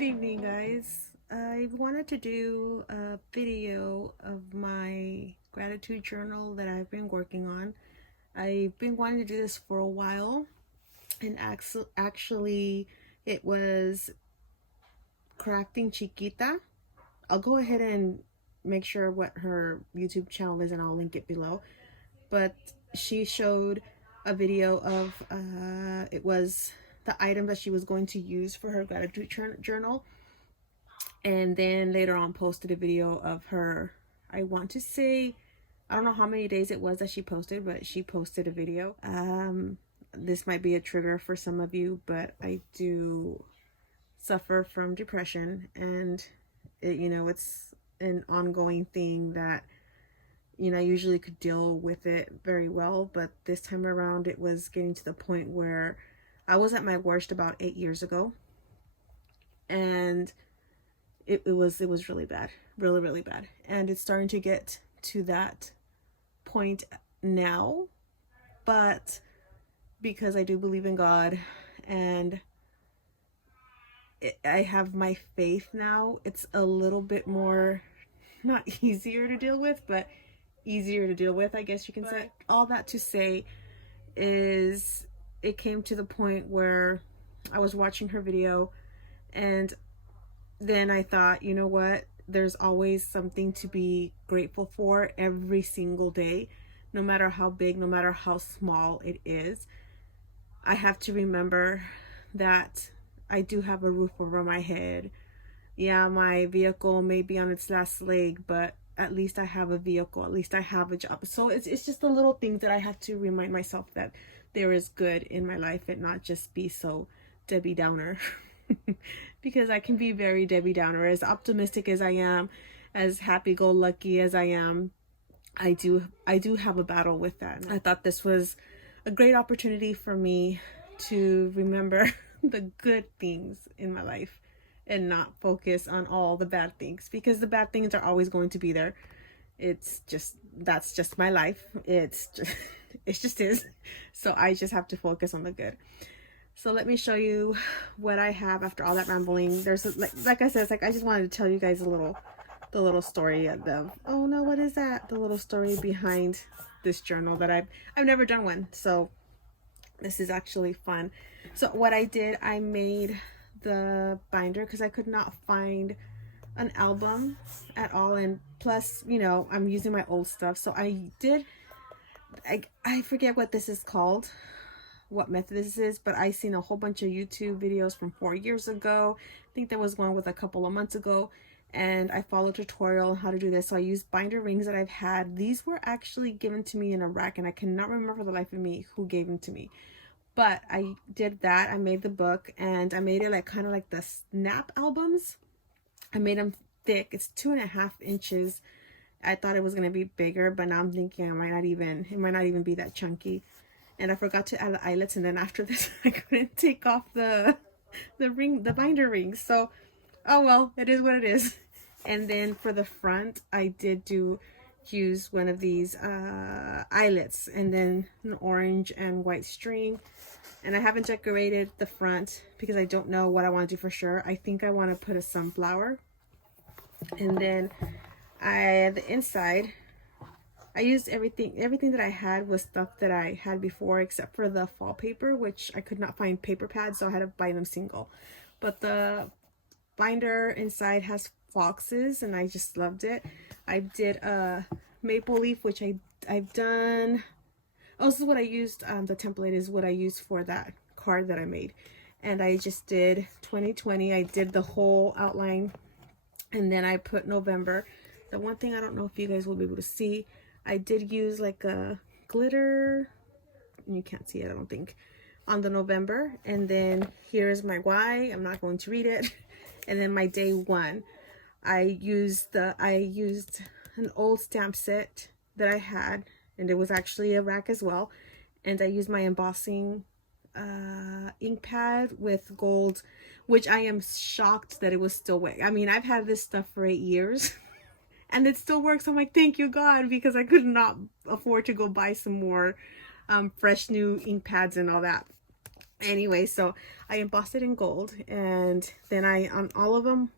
Good evening, guys. I wanted to do a video of my gratitude journal that I've been working on. I've been wanting to do this for a while, and actually it was Crafting Chiquita. I'll go ahead and make sure what her YouTube channel is and I'll link it below. But she showed a video of it was the item that she was going to use for her gratitude journal, and then later on posted a video of her, I want to say, I don't know how many days it was that she posted, but she posted a video. This might be a trigger for some of you, but I do suffer from depression, and it's an ongoing thing that I usually could deal with it very well, but this time around it was getting to the point where I was at my worst about 8 years ago, and it was really bad, really bad, and it's starting to get to that point now. But because I do believe in God and I have my faith now, it's a little bit more, not easier to deal with, but easier to deal with, I guess you can say. All that to say is it came to the point where I was watching her video, and then I thought, you know what, there's always something to be grateful for every single day, no matter how big, no matter how small it is. I have to remember that I do have a roof over my head. Yeah, my vehicle may be on its last leg, but at least I have a vehicle, at least I have a job. So it's just the little things that I have to remind myself that there is good in my life and not just be so Debbie Downer. Because I can be very Debbie Downer. As optimistic as I am, as happy-go-lucky as I am, I do have a battle with that. I thought this was a great opportunity for me to remember the good things in my life and not focus on all the bad things, because the bad things are always going to be there. That's just my life. It just is. So I just have to focus on the good. So let me show you what I have after all that rambling. There's like I said, it's like I just wanted to tell you guys the little story of oh no, what is that? The little story behind this journal that I've never done one. So this is actually fun. So what I did, I made the binder because I could not find an album at all, and plus I'm using my old stuff. So I forget what this is called, what method this is, but I seen a whole bunch of YouTube videos from 4 years ago. I think there was one with a couple of months ago, and I followed a tutorial on how to do this. So I used binder rings that I've had. These were actually given to me in a rack, and I cannot remember for the life of me who gave them to me. But I did that. I made the book, and I made it like kind of like the snap albums. I made them thick. It's 2.5 inches. I thought it was going to be bigger, but now I'm thinking it might not even be that chunky. And I forgot to add the eyelets, and then after this I couldn't take off the binder rings. So oh well, it is what it is. And then for the front, I did use one of these eyelets, and then an orange and white string. And I haven't decorated the front because I don't know what I want to do for sure. I think I want to put a sunflower. And then the inside, I used everything that I had was stuff that I had before, except for the fall paper, which I could not find paper pads, so I had to buy them single. But the binder inside has foxes, and I just loved it. I did a maple leaf, which I've done. Oh, this is what I used. The template is what I used for that card that I made. And I just did 2020. I did the whole outline, and then I put November. The one thing I don't know if you guys will be able to see, I did use like a glitter, and you can't see it I don't think, on the November. And then here's my Y. I'm not going to read it. And then my day 1, I used an old stamp set that I had, and it was actually a rack as well, and I used my embossing ink pad with gold, which I am shocked that it was still wet. I mean, I've had this stuff for 8 years and it still works. I'm like, thank you God, because I could not afford to go buy some more fresh new ink pads and all that. Anyway, so I embossed it in gold, and then on all of them,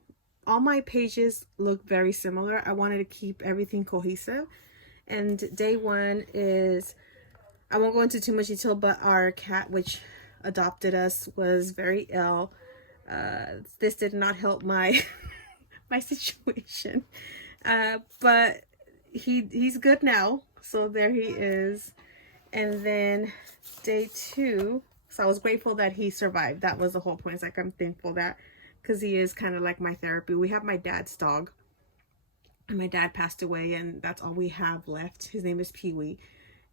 all my pages look very similar. I wanted to keep everything cohesive. And day one is, I won't go into too much detail, but our cat, which adopted us, was very ill. This did not help my my situation, but he's good now. So there he is. And then day two, so I was grateful that he survived. That was the whole point. It's like, I'm thankful that, because he is kind of like my therapy. We have my dad's dog, and my dad passed away, and that's all we have left. His name is Pee Wee,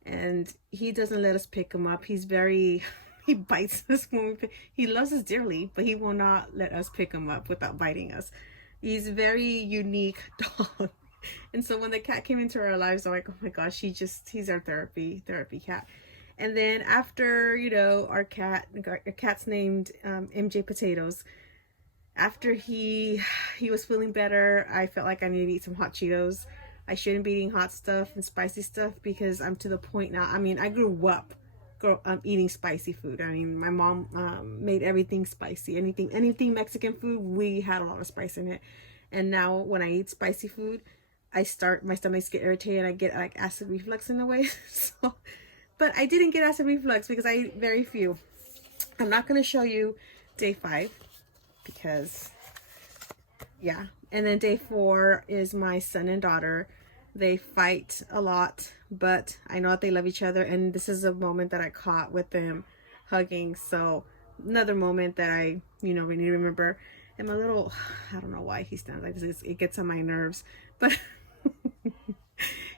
and he doesn't let us pick him up. He's very, he bites us when he loves us dearly, but he will not let us pick him up without biting us. He's a very unique dog. And so when the cat came into our lives, I'm like, oh my gosh, he's our therapy cat. And then after, our cat's named MJ Potatoes. After he was feeling better, I felt like I needed to eat some hot Cheetos. I shouldn't be eating hot stuff and spicy stuff, because I'm to the point now. I mean, I grew up eating spicy food. I mean, my mom made everything spicy. Anything Mexican food, we had a lot of spice in it. And now when I eat spicy food, my stomachs get irritated, and I get like acid reflux in a way. So, but I didn't get acid reflux because I ate very few. I'm not going to show you day 5 because, yeah. And then day 4 is my son and daughter. They fight a lot, but I know that they love each other. And this is a moment that I caught with them hugging. So another moment that I, we need to remember. And my little, I don't know why he stands like this. It gets on my nerves, but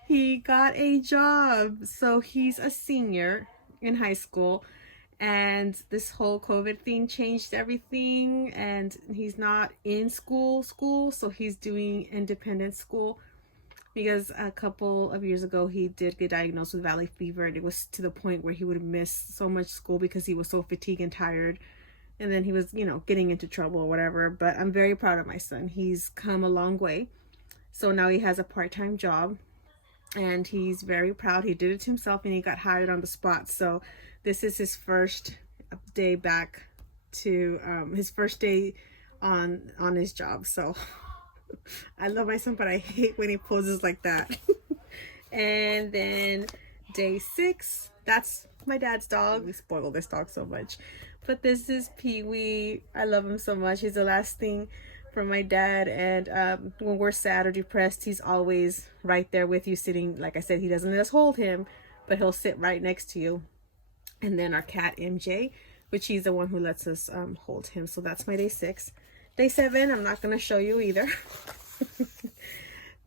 he got a job. So he's a senior in high school, and this whole COVID thing changed everything, and he's not in school, so he's doing independent school, because a couple of years ago he did get diagnosed with valley fever, and it was to the point where he would miss so much school because he was so fatigued and tired. And then he was, getting into trouble or whatever. But I'm very proud of my son. He's come a long way. So now he has a part-time job, and he's very proud. He did it to himself, and he got hired on the spot. So this is his first day back to his first day on his job. So I love my son, but I hate when he poses like that. And then day 6, that's my dad's dog. We spoil this dog so much. But this is Pee Wee. I love him so much. He's the last thing from my dad. And when we're sad or depressed, he's always right there with you, sitting. Like I said, he doesn't let us hold him, but he'll sit right next to you. And then our cat MJ, which he's the one who lets us hold him. So that's my day 6. Day 7, I'm not going to show you either.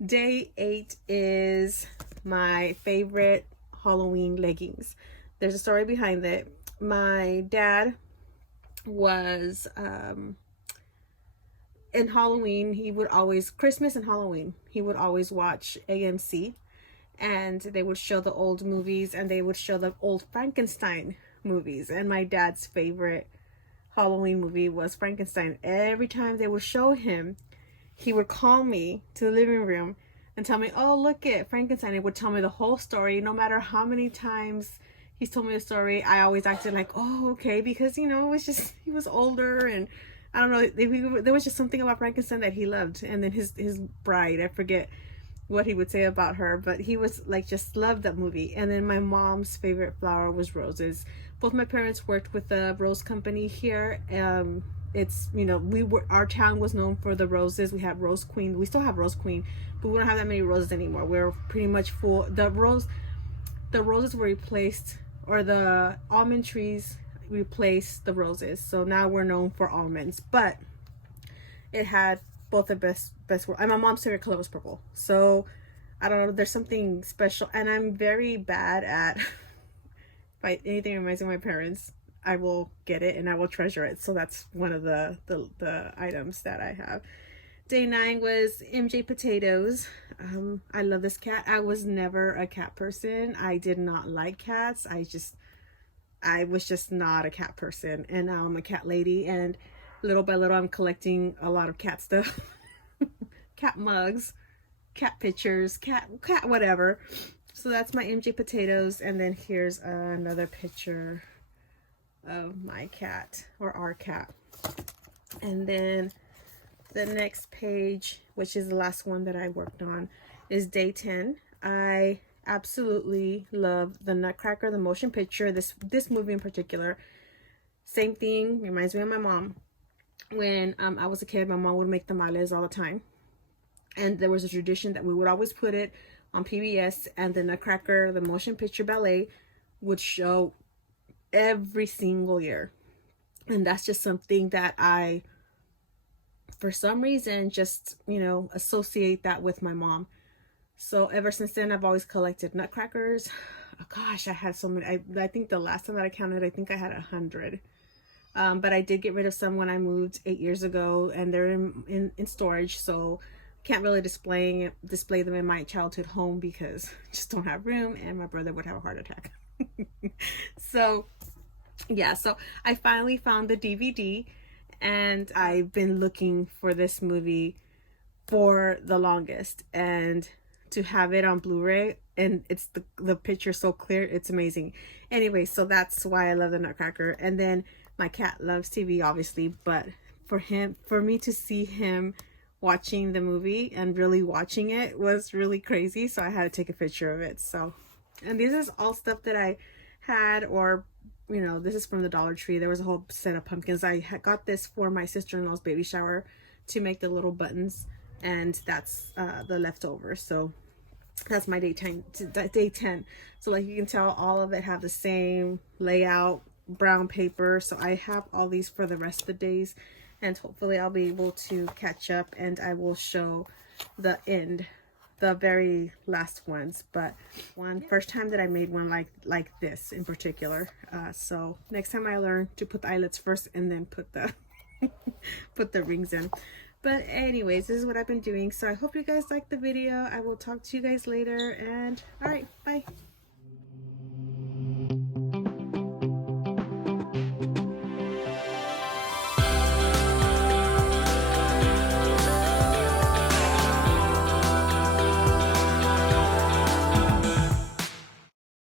Day 8 is my favorite Halloween leggings. There's a story behind it. My dad was in Halloween, he would always, Christmas and Halloween, he would always watch AMC, and they would show the old movies, and they would show the old Frankenstein movies. And my dad's favorite Halloween movie was Frankenstein. Every time they would show him, he would call me to the living room and tell me, oh, look at Frankenstein. He would tell me the whole story. No matter how many times he's told me the story, I always acted like, oh, okay, because, it was just, he was older, and I don't know, there was just something about Frankenstein that he loved. And then his bride, I forget what he would say about her, but he was like, just loved that movie. And then my mom's favorite flower was roses. Both my parents worked with the rose company here. It's, our town was known for the roses. We have Rose Queen. We still have Rose Queen, but we don't have that many roses anymore. We're pretty much full. The roses were replaced, or the almond trees replaced the roses. So now we're known for almonds, but it had both the best. And my mom's favorite color was purple. So I don't know, there's something special. And I'm very bad at, if anything reminds me of my parents, I will get it and I will treasure it. So that's one of the items that I have. Day 9 was MJ Potatoes. I love this cat. I was never a cat person. I did not like cats. I was just not a cat person. And now I'm a cat lady, and little by little I'm collecting a lot of cat stuff. Cat mugs, cat pictures, cat whatever. So that's my MJ Potatoes. And then here's another picture of my cat, or our cat. And then the next page, which is the last one that I worked on, is day 10. I absolutely love the Nutcracker, the motion picture, this movie in particular. Same thing, reminds me of my mom. When I was a kid, my mom would make tamales all the time. And there was a tradition that we would always put it on PBS, and the Nutcracker, the motion picture ballet, would show every single year. And that's just something that I, for some reason, just, you know, associate that with my mom. So ever since then, I've always collected Nutcrackers. Oh, gosh, I had so many. I think the last time that I counted, I think I had 100. But I did get rid of some when I moved 8 years ago, and they're in storage, so can't really display them in my childhood home because I just don't have room, and my brother would have a heart attack. So yeah, so I finally found the DVD, and I've been looking for this movie for the longest, and to have it on Blu-ray, and it's the picture so clear, it's amazing. Anyway, so that's why I love the Nutcracker. And then my cat loves TV, obviously, but for me to see him watching the movie and really watching it was really crazy, so I had to take a picture of it. So, and this is all stuff that I had, or, you know, this is from the Dollar Tree. There was a whole set of pumpkins. I had got this for my sister-in-law's baby shower to make the little buttons, and that's the leftover. So that's my day 10. So like you can tell, all of it have the same layout, brown paper. So I have all these for the rest of the days, and hopefully I'll be able to catch up, and I will show the end, the very last ones. But first time that I made one like this in particular. So next time I learn to put the eyelets first and then put the put the rings in. But anyways, this is what I've been doing. So I hope you guys liked the video. I will talk to you guys later, and all right, bye.